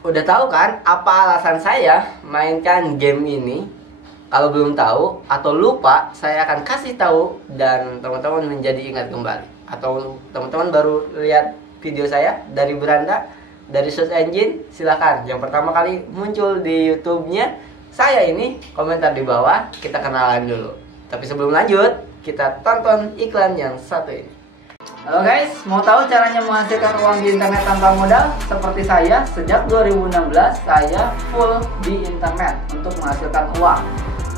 Udah tahu kan apa alasan saya mainkan game ini? Kalau belum tahu atau lupa, saya akan kasih tahu dan teman-teman menjadi ingat kembali. Atau teman-teman baru lihat video saya dari beranda, dari search engine, silakan. Yang pertama kali muncul di YouTube-nya saya ini, komentar di bawah, kita kenalan dulu. Tapi sebelum lanjut, kita tonton iklan yang satu ini. Halo guys, mau tahu caranya menghasilkan uang di internet tanpa modal? Seperti saya, sejak 2016 saya full di internet untuk menghasilkan uang.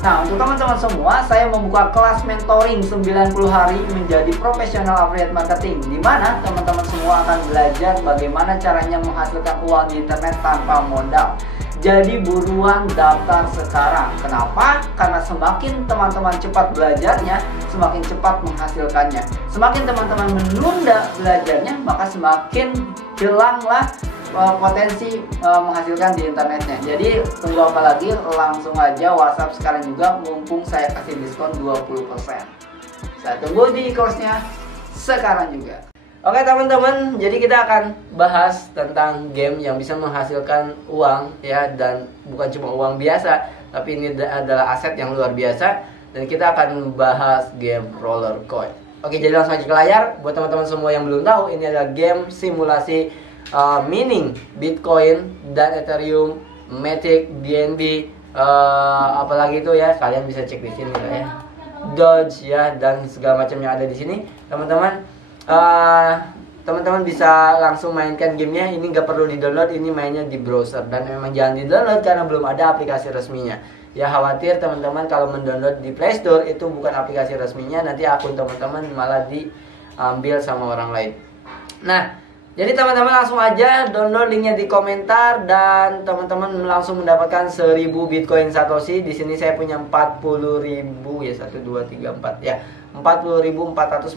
Nah, untuk teman-teman semua, saya membuka kelas mentoring 90 hari menjadi profesional affiliate marketing, di mana teman-teman semua akan belajar bagaimana caranya menghasilkan uang di internet tanpa modal. Jadi buruan daftar sekarang. Kenapa? Karena semakin teman-teman cepat belajarnya, semakin cepat menghasilkannya. Semakin teman-teman menunda belajarnya, maka semakin hilanglah potensi menghasilkan di internetnya. Jadi tunggu apa lagi? Langsung aja WhatsApp sekarang juga, mumpung saya kasih diskon 20%. Saya tunggu di course-nya sekarang juga. Oke teman-teman, jadi kita akan bahas tentang game yang bisa menghasilkan uang ya, dan bukan cuma uang biasa, tapi ini adalah aset yang luar biasa, dan kita akan bahas game Roller Coin. Oke, jadi langsung aja ke layar. Buat teman-teman semua yang belum tahu, ini adalah game simulasi mining Bitcoin dan Ethereum, Matic, BNB, apalagi itu ya, kalian bisa cek di sini lah ya, Doge ya, dan segala macam yang ada di sini, teman-teman. Teman-teman bisa langsung mainkan gamenya. Ini nggak perlu di-download, ini mainnya di browser, dan memang jangan di-download karena belum ada aplikasi resminya. Ya khawatir teman-teman kalau mendownload di Play Store itu bukan aplikasi resminya, nanti akun teman-teman malah diambil sama orang lain. Nah, jadi teman-teman langsung aja download linknya di komentar, dan teman-teman langsung mendapatkan 1000 Bitcoin Satoshi. Di sini saya punya 40.000 ya, 1 2 3 4 ya. 40.492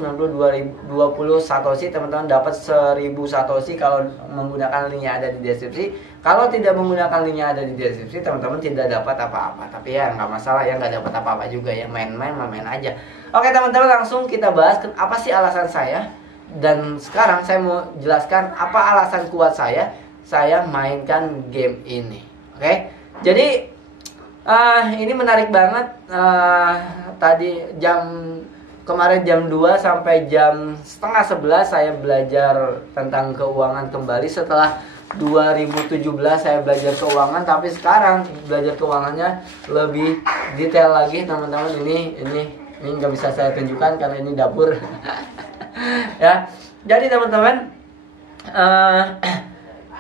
Satoshi. Teman-teman dapat 1000 Satoshi kalau menggunakan link yang ada di deskripsi. Kalau tidak menggunakan link yang ada di deskripsi, teman-teman tidak dapat apa-apa. Tapi ya nggak masalah ya, nggak dapat apa-apa juga ya, main-main aja. Oke teman-teman, langsung kita bahas apa sih alasan saya. Dan sekarang saya mau jelaskan apa alasan kuat saya mainkan game ini. Oke, jadi ini menarik banget. Tadi kemarin jam 2 sampai jam setengah 11 saya belajar tentang keuangan kembali. Setelah 2017 saya belajar keuangan, tapi sekarang belajar keuangannya lebih detail lagi teman-teman. Ini nggak bisa saya tunjukkan karena ini dapur. Ya, jadi teman-teman,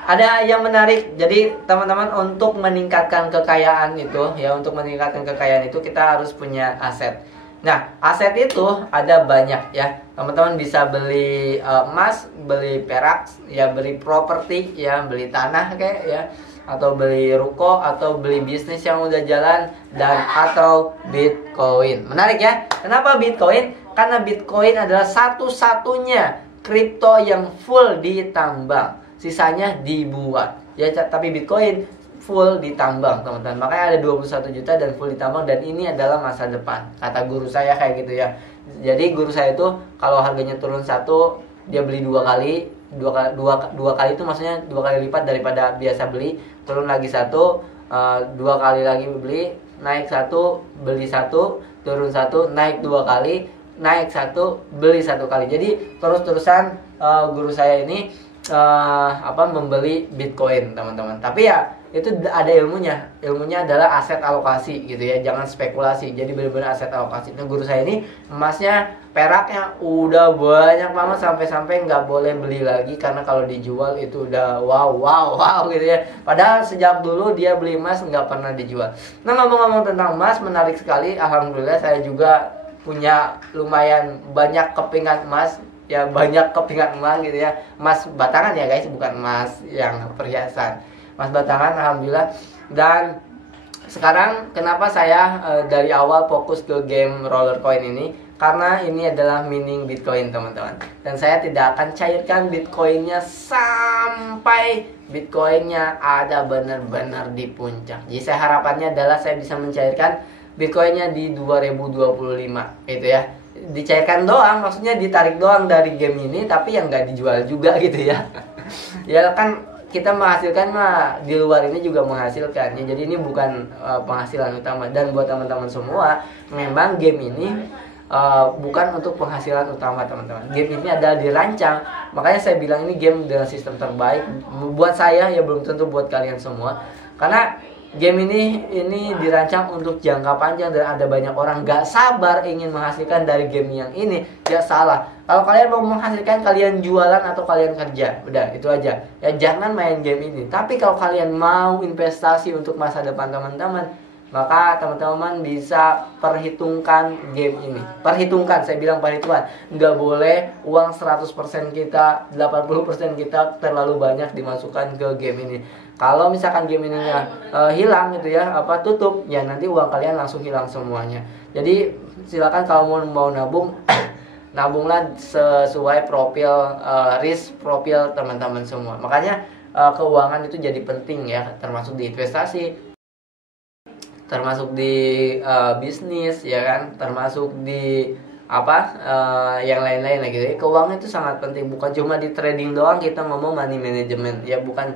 ada yang menarik. Jadi teman-teman, untuk meningkatkan kekayaan itu ya, kita harus punya aset. Nah, aset itu ada banyak ya. Teman-teman bisa beli emas, beli perak, ya beli properti, ya beli tanah kayak ya, atau beli ruko, atau beli bisnis yang udah jalan, dan atau Bitcoin. Menarik ya. Kenapa Bitcoin? Karena Bitcoin adalah satu-satunya kripto yang full ditambang, sisanya dibuat. Ya, tapi Bitcoin full ditambang, teman-teman. Makanya ada 21 juta dan full ditambang, dan ini adalah masa depan. Kata guru saya kayak gitu ya. Jadi guru saya itu kalau harganya turun satu, dia beli dua kali itu maksudnya 2 kali lipat daripada biasa beli. Turun lagi satu, 2 kali lagi beli, naik satu, beli satu, turun satu, naik 2 kali, naik satu, beli 1 kali. Jadi terus-terusan guru saya ini membeli Bitcoin, teman-teman. Tapi ya itu ada ilmunya. Ilmunya adalah aset alokasi gitu ya, jangan spekulasi. Jadi benar-benar aset alokasi. Nah, guru saya ini emasnya, peraknya udah banyak banget, sampai-sampai nggak boleh beli lagi karena kalau dijual itu udah wow gitu ya. Padahal sejak dulu dia beli emas nggak pernah dijual. Nah, ngomong-ngomong tentang emas, menarik sekali. Alhamdulillah saya juga punya lumayan banyak kepingan emas. Ya, banyak kepingan emas gitu ya. Emas batangan ya guys, bukan emas yang perhiasan. Emas batangan, alhamdulillah. Dan sekarang kenapa saya dari awal fokus ke game Roller Coin ini? Karena ini adalah mining Bitcoin, teman-teman. Dan saya tidak akan cairkan Bitcoinnya sampai Bitcoinnya ada benar-benar di puncak. Jadi saya harapannya adalah saya bisa mencairkan Bitcoinnya di 2025 itu ya. Dicairkan doang, maksudnya ditarik doang dari game ini, tapi yang nggak dijual juga gitu ya. Ya kan kita menghasilkan mah di luar ini juga menghasilkan ya. Jadi ini bukan penghasilan utama. Dan buat teman-teman semua, memang game ini bukan untuk penghasilan utama teman-teman. Game ini adalah dirancang, makanya saya bilang ini game dengan sistem terbaik buat saya ya, belum tentu buat kalian semua. Karena game ini dirancang untuk jangka panjang dan ada banyak orang gak sabar ingin menghasilkan dari game yang ini. Ya salah. Kalau kalian mau menghasilkan, kalian jualan atau kalian kerja. Udah, itu aja. Ya jangan main game ini. Tapi kalau kalian mau investasi untuk masa depan teman-teman, maka teman-teman bisa perhitungkan game ini. Perhitungkan, saya bilang perhitungan. Nggak boleh uang 100% kita, 80% kita terlalu banyak dimasukkan ke game ini. Kalau misalkan game ini hilang gitu ya, tutup, ya nanti uang kalian langsung hilang semuanya. Jadi silakan kalau mau nabung, nabunglah sesuai profil risk profil teman-teman semua. Makanya keuangan itu jadi penting ya, termasuk di investasi, termasuk di bisnis ya kan, termasuk di yang lain-lain lagi. Jadi keuangan itu sangat penting, bukan cuma di trading doang kita ngomong money management ya, bukan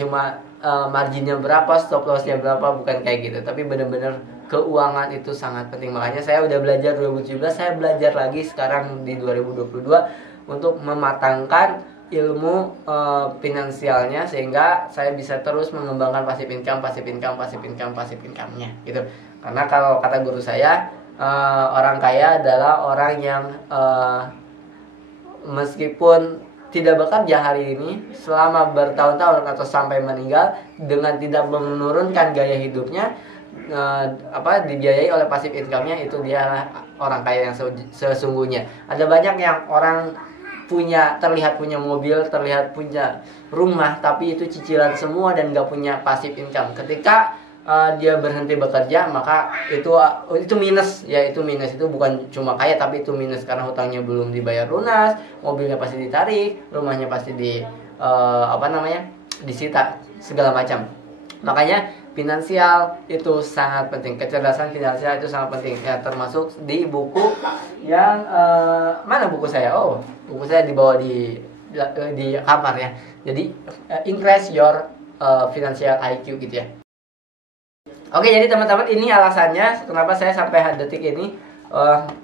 cuma marginnya berapa, stop lossnya berapa, bukan kayak gitu, tapi benar-benar keuangan itu sangat penting. Makanya saya udah belajar 2017, saya belajar lagi sekarang di 2022 untuk mematangkan ilmu finansialnya, sehingga saya bisa terus mengembangkan passive income-nya gitu. Karena kalau kata guru saya, orang kaya adalah orang yang meskipun tidak bekerja hari ini selama bertahun-tahun atau sampai meninggal dengan tidak menurunkan gaya hidupnya, dibiayai oleh passive income-nya, itu dia orang kaya yang sesungguhnya. Ada banyak yang orang terlihat punya mobil, terlihat punya rumah, tapi itu cicilan semua dan gak punya passive income. Ketika dia berhenti bekerja, maka itu minus ya, itu minus. Itu bukan cuma kaya, tapi itu minus karena hutangnya belum dibayar lunas, mobilnya pasti ditarik, rumahnya pasti disita segala macam. Makanya finansial itu sangat penting, kecerdasan finansial itu sangat penting ya, termasuk di buku yang mana buku saya? Oh, buku saya dibawa di kamar ya. Jadi increase your financial IQ gitu ya. Oke, jadi teman-teman, ini alasannya kenapa saya sampai detik ini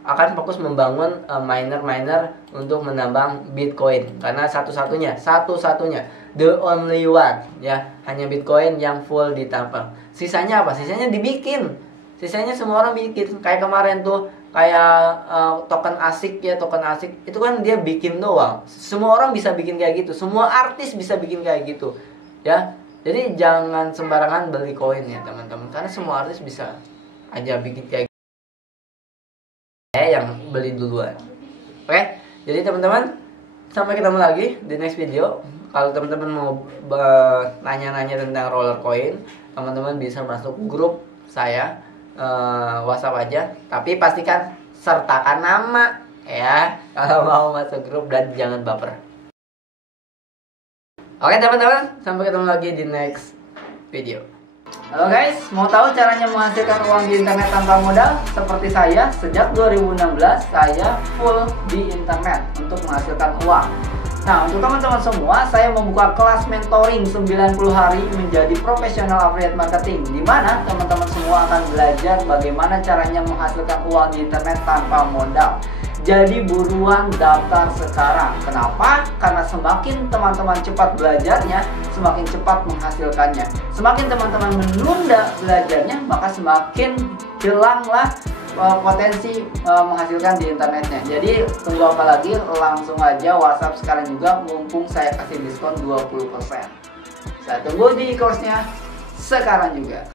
akan fokus membangun miner untuk menambang Bitcoin. Karena satu-satunya, the only one ya, hanya Bitcoin yang full ditambang. Sisanya apa? Sisanya dibikin. Sisanya semua orang bikin. Kayak kemarin tuh, kayak token ASIC ya, token ASIC itu kan dia bikin doang. Semua orang bisa bikin kayak gitu. Semua artis bisa bikin kayak gitu. Ya. Jadi jangan sembarangan beli koin ya teman-teman, karena semua artis bisa aja bikin kayak gitu. Saya yang beli duluan. Oke, jadi teman-teman, sampai ketemu lagi di next video. Kalau teman-teman mau nanya-nanya tentang roller coin, teman-teman bisa masuk grup saya, WhatsApp aja. Tapi pastikan sertakan nama ya kalau mau masuk grup, dan jangan baper. Oke teman-teman, sampai ketemu lagi di next video. Halo guys, mau tahu caranya menghasilkan uang di internet tanpa modal? Seperti saya, sejak 2016 saya full di internet untuk menghasilkan uang. Nah, untuk teman-teman semua, saya membuka kelas mentoring 90 hari menjadi profesional affiliate marketing, di mana teman-teman semua akan belajar bagaimana caranya menghasilkan uang di internet tanpa modal. Jadi buruan daftar sekarang. Kenapa? Karena semakin teman-teman cepat belajarnya, semakin cepat menghasilkannya. Semakin teman-teman menunda belajarnya, maka semakin hilanglah potensi menghasilkan di internetnya. Jadi tunggu apa lagi? Langsung aja WhatsApp sekarang juga, mumpung saya kasih diskon 20%. Saya tunggu di course-nya sekarang juga.